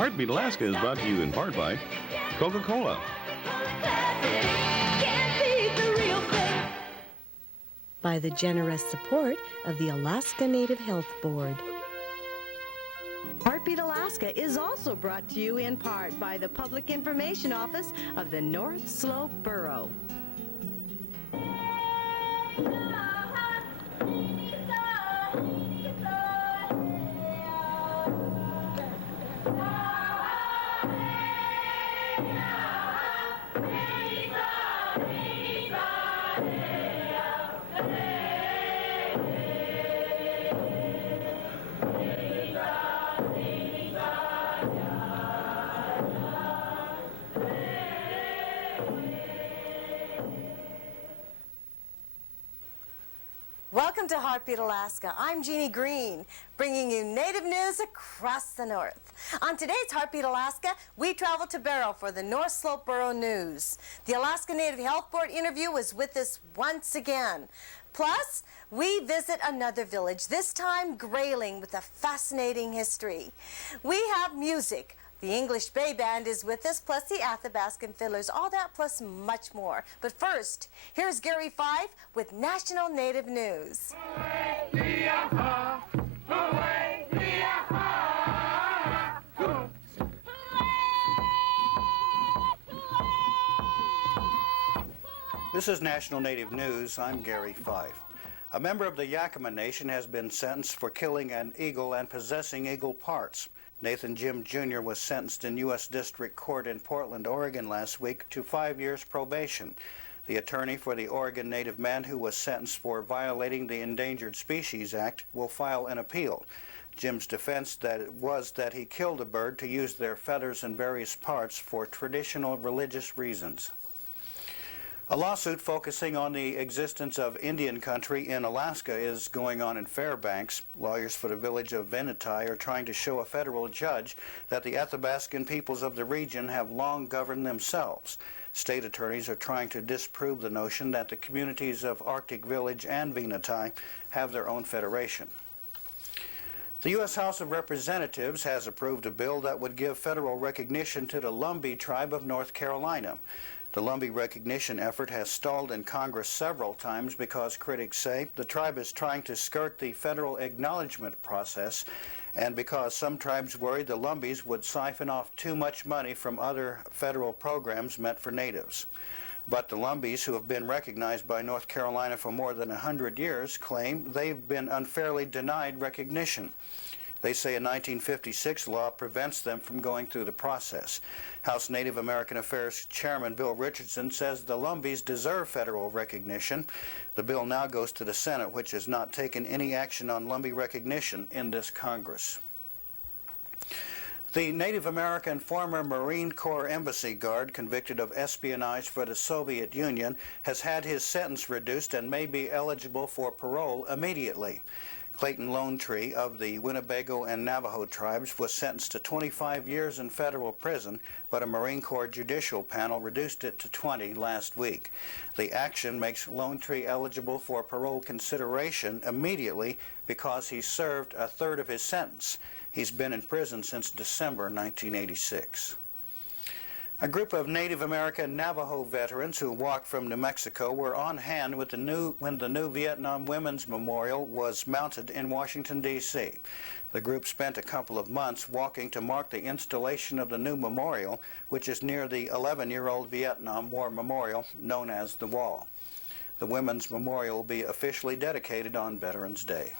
Heartbeat Alaska is brought to you in part by Coca-Cola. By the generous support of the Alaska Native Health Board. Heartbeat Alaska is also brought to you in part by the Public Information Office of the North Slope Borough. Welcome to Heartbeat Alaska. I'm Jeannie Green, bringing you Native news across the north. On today's Heartbeat Alaska, we travel to Barrow for the North Slope Borough News. The Alaska Native Health Board interview was with us once again. Plus, we visit another village, this time Grayling, with a fascinating history. We have music. The English Bay Band is with us, plus the Athabascan Fiddlers, all that plus much more. But first, here's Gary Fife with National Native News. This is National Native News. I'm Gary Fife. A member of the Yakama Nation has been sentenced for killing an eagle and possessing eagle parts. Nathan Jim Jr. was sentenced in U.S. District Court in Portland, Oregon last week to 5 years probation. The attorney for the Oregon Native man who was sentenced for violating the Endangered Species Act will file an appeal. Jim's defense was that he killed a bird to use their feathers and various parts for traditional religious reasons. A lawsuit focusing on the existence of Indian country in Alaska is going on in Fairbanks. Lawyers for the village of Venati are trying to show a federal judge that the Athabascan peoples of the region have long governed themselves. State attorneys are trying to disprove the notion that the communities of Arctic Village and Venati have their own federation. The U.S. House of Representatives has approved a bill that would give federal recognition to the Lumbee tribe of North Carolina. The Lumbee recognition effort has stalled in Congress several times because critics say the tribe is trying to skirt the federal acknowledgement process, and because some tribes worry the Lumbees would siphon off too much money from other federal programs meant for natives. But the Lumbees, who have been recognized by North Carolina for more than 100 years, claim they've been unfairly denied recognition. They say a 1956 law prevents them from going through the process. House Native American Affairs Chairman Bill Richardson says the Lumbees deserve federal recognition. The bill now goes to the Senate, which has not taken any action on Lumbee recognition in this Congress. The Native American former Marine Corps embassy guard convicted of espionage for the Soviet Union has had his sentence reduced and may be eligible for parole immediately. Clayton Lone Tree of the Winnebago and Navajo tribes was sentenced to 25 years in federal prison, but a Marine Corps judicial panel reduced it to 20 last week. The action makes Lone Tree eligible for parole consideration immediately because he served a third of his sentence. He's been in prison since December 1986. A group of Native American Navajo veterans who walked from New Mexico were on hand when the new Vietnam Women's Memorial was mounted in Washington, D.C. The group spent a couple of months walking to mark the installation of the new memorial, which is near the 11-year-old Vietnam War Memorial, known as the Wall. The Women's Memorial will be officially dedicated on Veterans Day.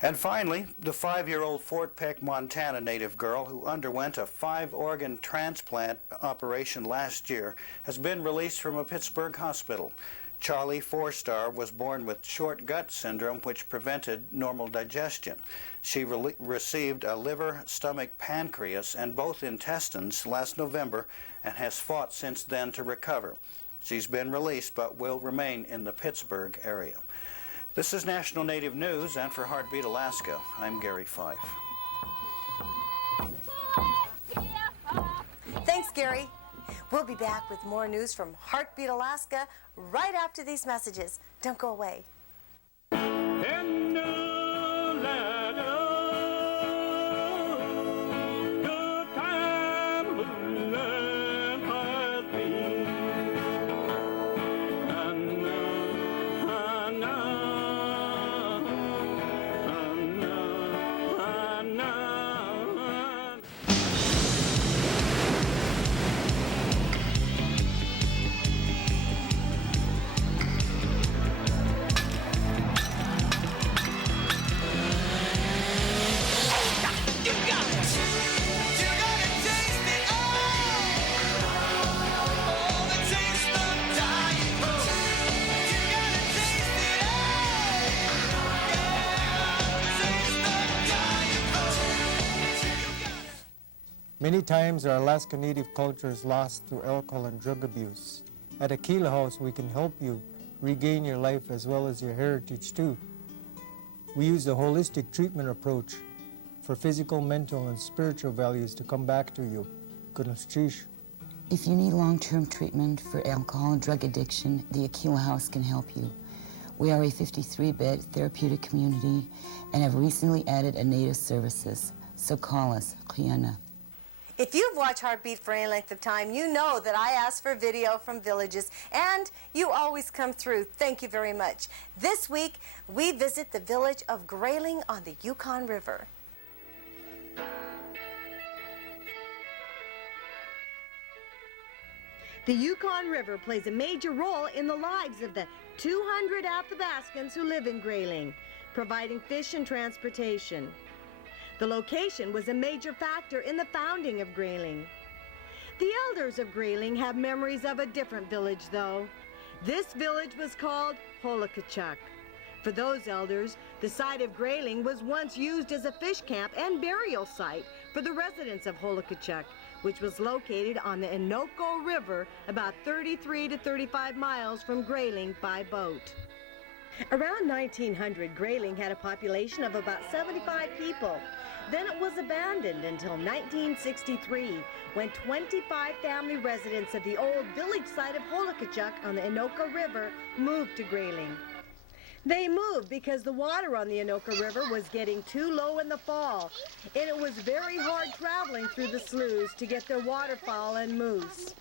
And finally, the 5-year-old Fort Peck, Montana native girl who underwent a 5-organ transplant operation last year has been released from a Pittsburgh hospital. Charlie Fourstar was born with short gut syndrome, which prevented normal digestion. She received a liver, stomach, pancreas, and both intestines last November and has fought since then to recover. She's been released but will remain in the Pittsburgh area. This is National Native News, and for Heartbeat Alaska, I'm Gary Fife. Thanks, Gary. We'll be back with more news from Heartbeat Alaska right after these messages. Don't go away. In the land of good Many times our Alaska Native culture is lost through alcohol and drug abuse. At Aquila House, we can help you regain your life as well as your heritage too. We use a holistic treatment approach for physical, mental, and spiritual values to come back to you. Kunaschish. If you need long-term treatment for alcohol and drug addiction, the Aquila House can help you. We are a 53-bed therapeutic community and have recently added a Native services, so call us, Rihanna. If you've watched Heartbeat for any length of time, you know that I ask for video from villages, and you always come through. Thank you very much. This week, we visit the village of Grayling on the Yukon River. The Yukon River plays a major role in the lives of the 200 Athabascans who live in Grayling, providing fish and transportation. The location was a major factor in the founding of Grayling. The elders of Grayling have memories of a different village, though. This village was called Holokachuk. For those elders, the site of Grayling was once used as a fish camp and burial site for the residents of Holokachuk, which was located on the Innoko River about 33 to 35 miles from Grayling by boat. Around 1900, Grayling had a population of about 75 people. Then it was abandoned until 1963, when 25 family residents of the old village site of Holokachuk on the Innoko River moved to Grayling. They moved because the water on the Innoko River was getting too low in the fall, and it was very hard traveling through the sloughs to get their waterfowl and moose.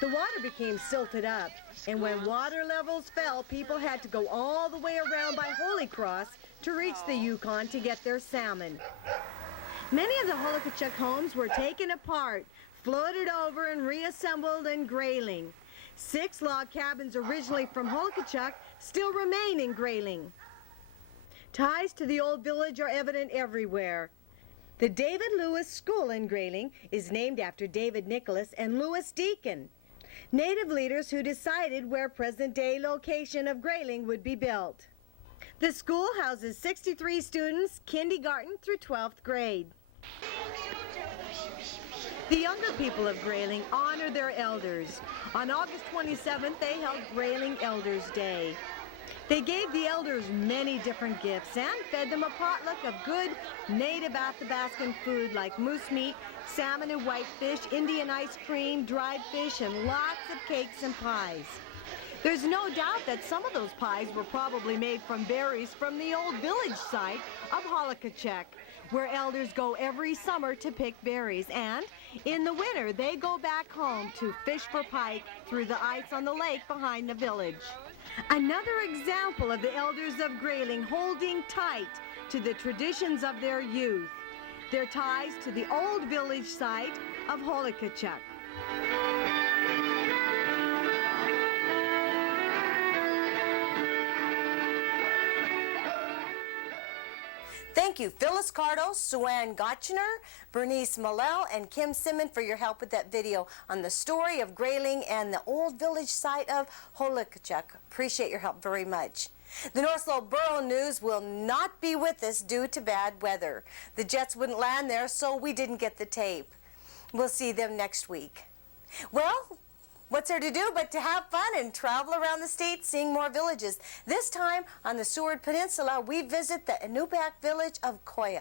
The water became silted up, and when water levels fell, people had to go all the way around by Holy Cross to reach the Yukon to get their salmon. Many of the Holokachuk homes were taken apart, floated over, and reassembled in Grayling. 6 log cabins originally from Holokachuk still remain in Grayling. Ties to the old village are evident everywhere. The David Lewis School in Grayling is named after David Nicholas and Lewis Deacon, Native leaders who decided where present-day location of Grayling would be built. The school houses 63 students, kindergarten through 12th grade. The younger people of Grayling honor their elders. On August 27th, they held Grayling Elders Day. They gave the elders many different gifts and fed them a potluck of good native Athabascan food like moose meat, salmon and whitefish, Indian ice cream, dried fish, and lots of cakes and pies. There's no doubt that some of those pies were probably made from berries from the old village site of Holokachuk, where elders go every summer to pick berries, and in the winter they go back home to fish for pike through the ice on the lake behind the village. Another example of the elders of Grayling holding tight to the traditions of their youth, their ties to the old village site of Holokachuk. Thank you, Phyllis Cardo, Sue-Ann Gotchner, Bernice Millell, and Kim Simon for your help with that video on the story of Grayling and the old village site of Holokachuk. Appreciate your help very much. The North Slope Borough News will not be with us due to bad weather. The jets wouldn't land there, so we didn't get the tape. We'll see them next week. Well, what's there to do but to have fun and travel around the state seeing more villages? This time on the Seward Peninsula, we visit the Inupiaq village of Koyuk.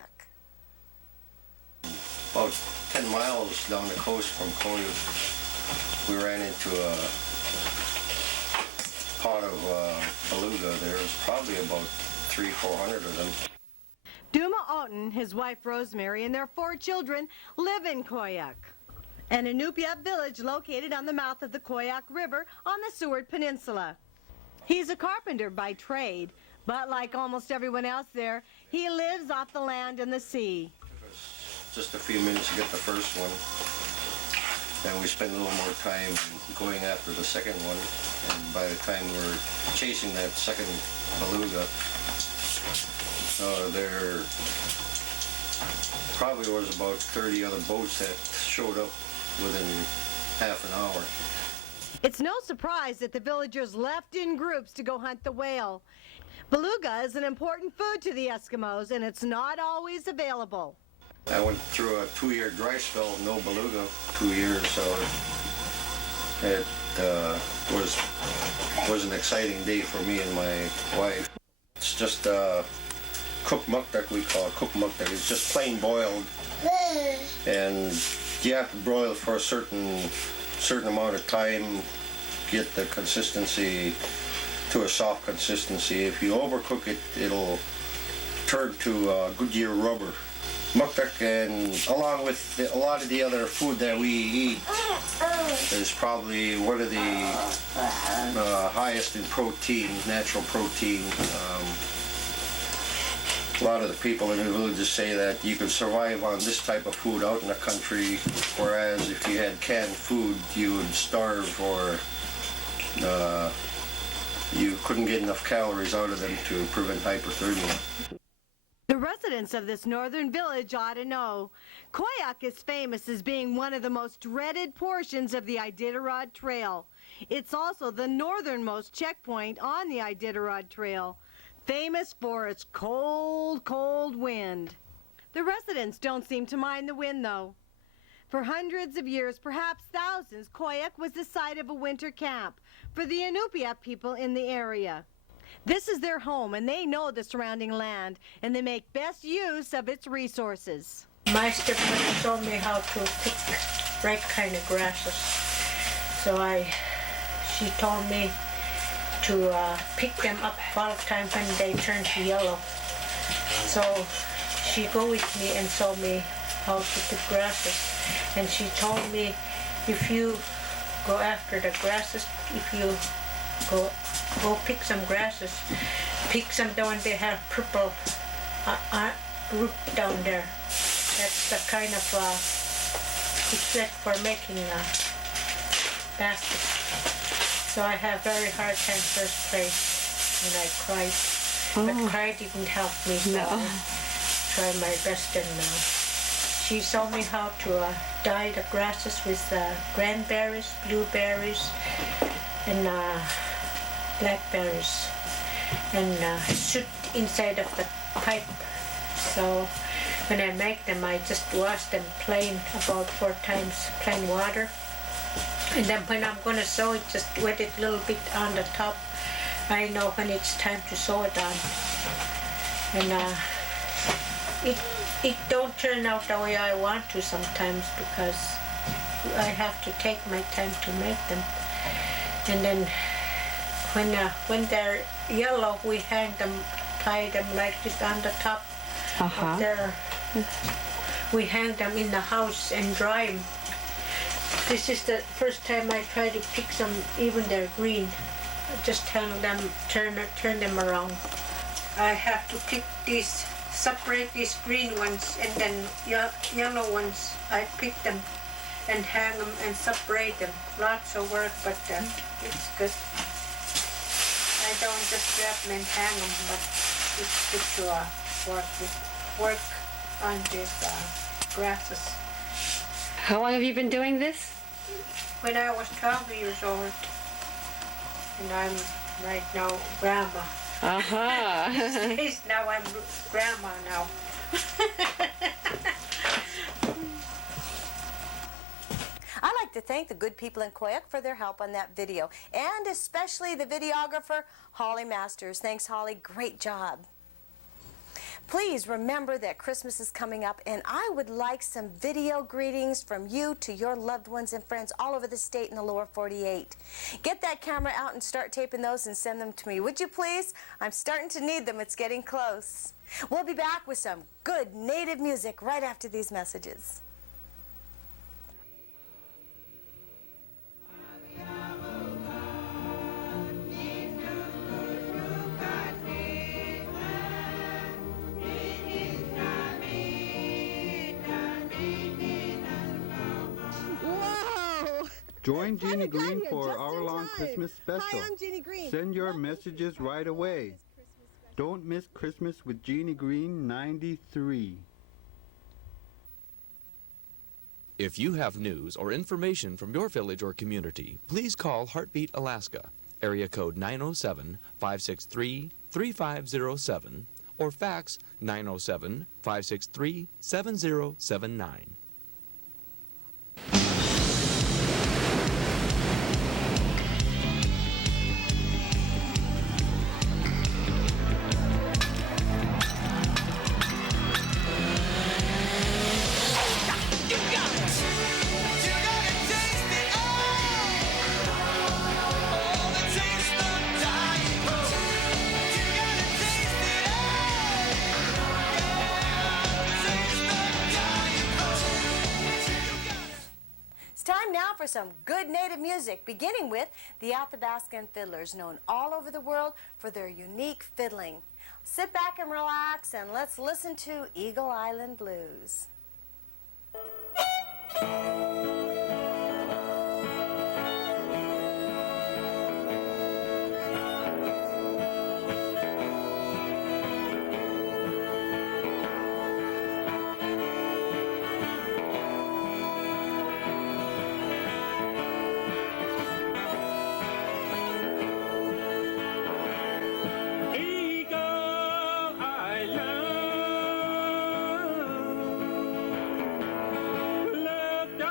About 10 miles down the coast from Koyuk, we ran into a pot of beluga. There's probably about 300-400 of them. Duma Oten, his wife Rosemary, and their 4 children live in Koyuk, an Inupiaq village located on the mouth of the Koyuk River on the Seward Peninsula. He's a carpenter by trade, but like almost everyone else there, he lives off the land and the sea. Just a few minutes to get the first one, and we spent a little more time going after the second one, and by the time we're chasing that second beluga, there probably was about 30 other boats that showed up within half an hour. It's no surprise that the villagers left in groups to go hunt the whale. Beluga is an important food to the Eskimos, and it's not always available. I went through a 2-year dry spell, no beluga, 2 years, so it was an exciting day for me and my wife. It's just cooked muktak, we call it cooked muktak. It's just plain boiled, and you have to broil it for a certain amount of time, get the consistency to a soft consistency. If you overcook it, it'll turn to Goodyear rubber. Muktak, and along with a lot of the other food that we eat, is probably one of the highest in protein, natural protein. A lot of the people in the villages say that you can survive on this type of food out in the country, whereas if you had canned food, you would starve, or you couldn't get enough calories out of them to prevent hypothermia. The residents of this northern village ought to know. Koyuk is famous as being one of the most dreaded portions of the Iditarod Trail. It's also the northernmost checkpoint on the Iditarod Trail, famous for its cold, cold wind. The residents don't seem to mind the wind, though. For hundreds of years, perhaps thousands, Koyuk was the site of a winter camp for the Inupiat people in the area. This is their home, and they know the surrounding land, and they make best use of its resources. My stepmother told me how to pick right kind of grasses. So she told me to pick them up all the time when they turn to yellow. So she go with me and showed me how to pick grasses. And she told me, if you go after the grasses, if you go pick some grasses, pick some when they have purple root down there. That's the kind of it's like for making baskets. So I have very hard time first place when I cried. But cry didn't help me, so I try my best. And she showed me how to dye the grasses with cranberries, blueberries, and blackberries, and shoot inside of the pipe. So when I make them, I just wash them plain about 4 times, plain water. And then when I'm going to sew it, just wet it a little bit on the top. I know when it's time to sew it on. And it don't turn out the way I want to sometimes, because I have to take my time to make them. And then when they're yellow, we hang them, tie them like this on the top of there. We hang them in the house and dry them. This is the first time I try to pick some, even they're green. Just hang them, turn them around. I have to pick these, separate these green ones, and then yellow ones. I pick them and hang them and separate them. Lots of work, but it's good. I don't just grab them and hang them, but it's good to work on these grasses. How long have you been doing this? When I was 12 years old, and I'm right now grandma. Now I'm grandma now. I'd like to thank the good people in Koyuk for their help on that video, and especially the videographer, Holly Masters. Thanks, Holly. Great job. Please remember that Christmas is coming up, and I would like some video greetings from you to your loved ones and friends all over the state in the lower 48. Get that camera out and start taping those and send them to me, would you please? I'm starting to need them. It's getting close. We'll be back with some good native music right after these messages. Join Jeannie Green for our hour-long Christmas special. Hi, I'm Jeannie Green. Send your messages right away. Don't miss Christmas with Jeannie Green 93. If you have news or information from your village or community, please call Heartbeat Alaska, area code 907-563-3507, or fax 907-563-7079. It's time now for some good native music, beginning with the Athabascan Fiddlers, known all over the world for their unique fiddling. Sit back and relax, and let's listen to Eagle Island Blues. Eagle Island, look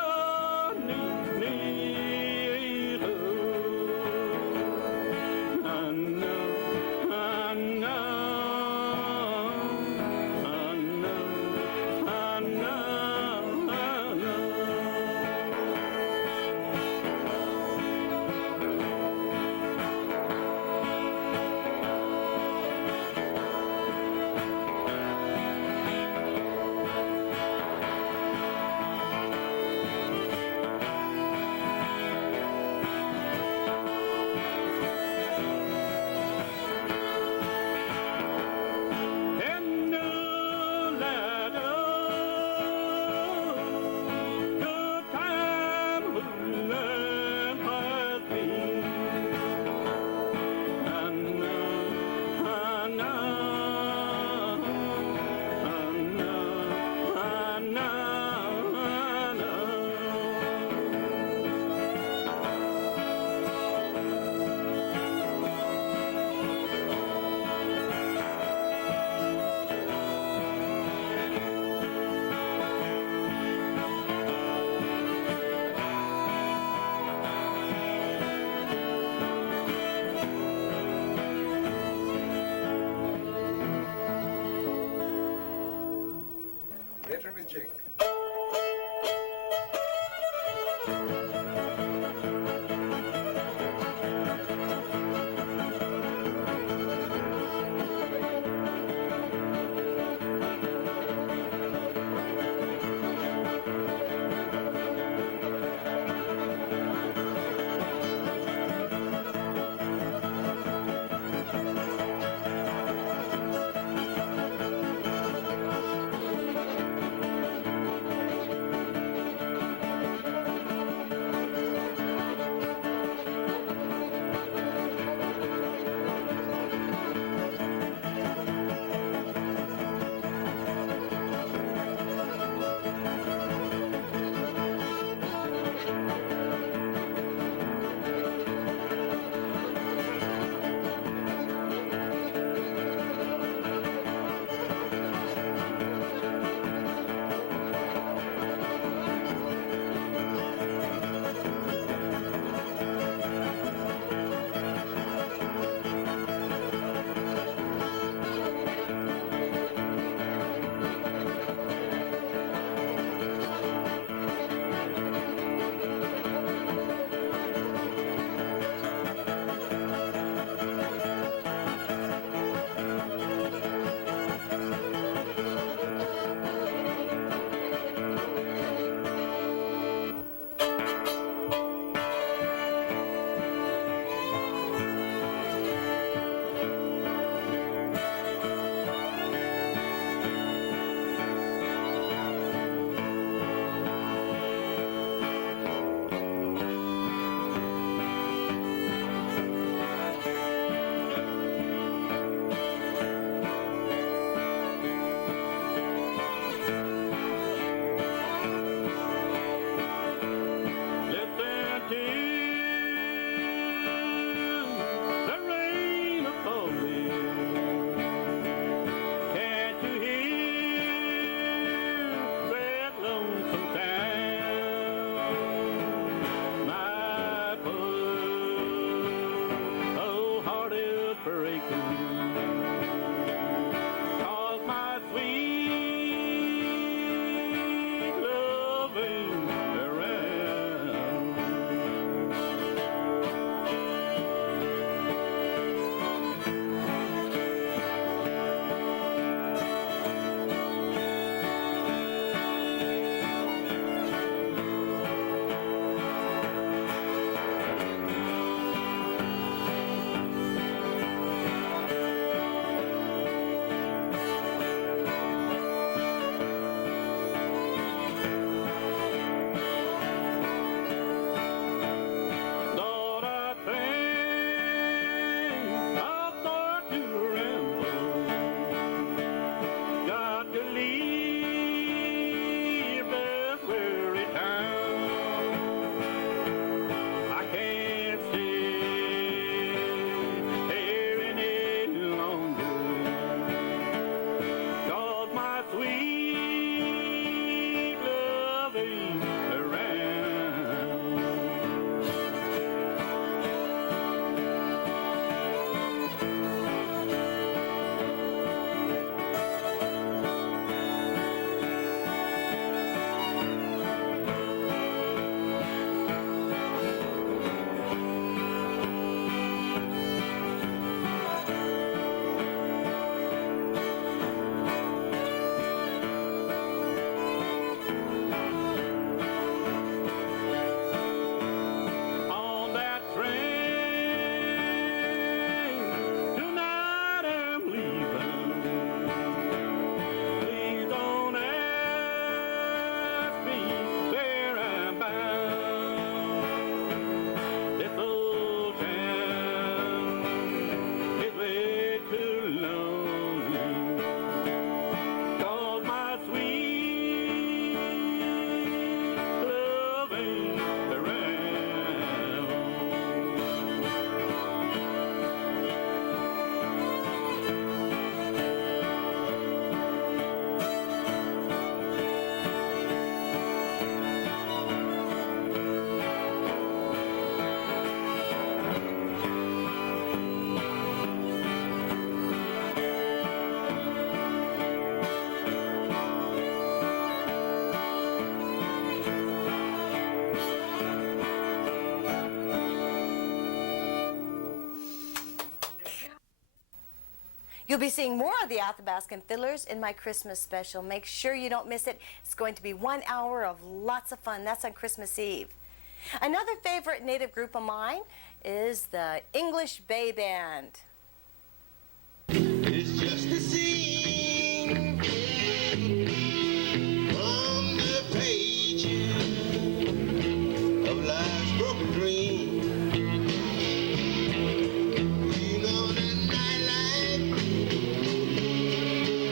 You'll be seeing more of the Athabascan Fiddlers in my Christmas special. Make sure you don't miss it. It's going to be 1 hour of lots of fun. That's on Christmas Eve. Another favorite Native group of mine is the English Bay Band. It's just a scene from the pages of life's broken dream. You know that nightlife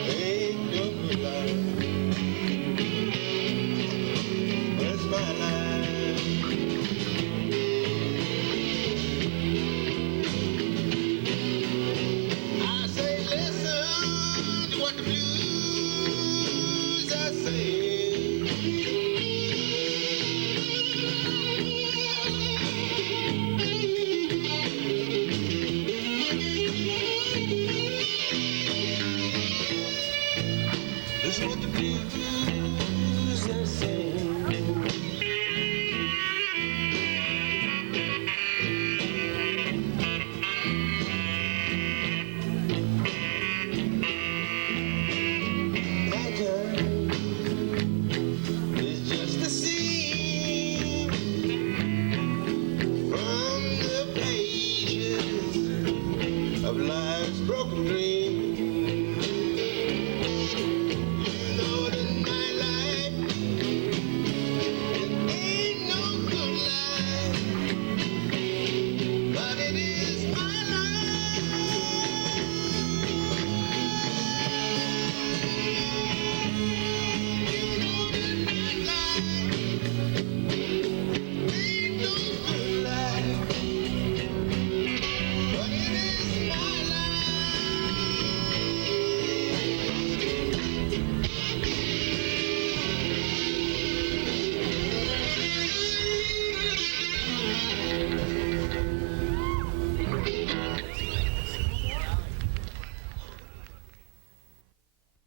ain't no good life, but it's my life.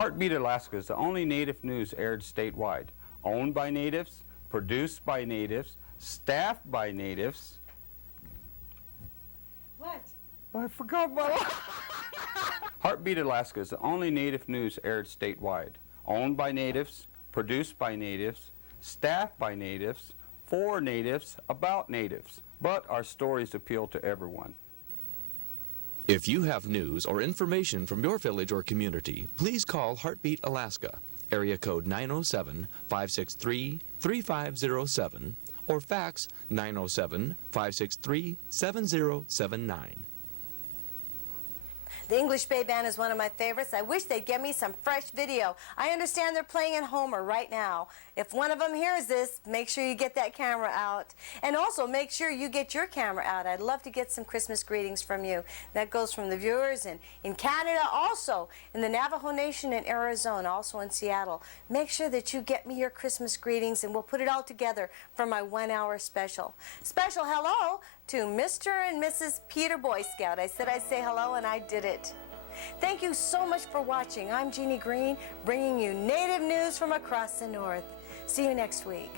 Heartbeat Alaska is the only Native news aired statewide. Owned by Natives, produced by Natives, staffed by Natives. What? I forgot my Heartbeat Alaska is the only Native news aired statewide. Owned by Natives, produced by Natives, staffed by Natives, for Natives, about Natives. But our stories appeal to everyone. If you have news or information from your village or community, please call Heartbeat Alaska, area code 907-563-3507, or fax 907-563-7079. The English Bay Band is one of my favorites. I wish they'd get me some fresh video. I understand they're playing in Homer right now. If one of them hears this, make sure you get that camera out. And also make sure you get your camera out. I'd love to get some Christmas greetings from you. That goes from the viewers in Canada, also in the Navajo Nation in Arizona, also in Seattle. Make sure that you get me your Christmas greetings and we'll put it all together for my 1 hour special. Special hello to Mr. and Mrs. Peter Boy Scout. I said I'd say hello and I did it. Thank you so much for watching. I'm Jeannie Green, bringing you Native news from across the North. See you next week.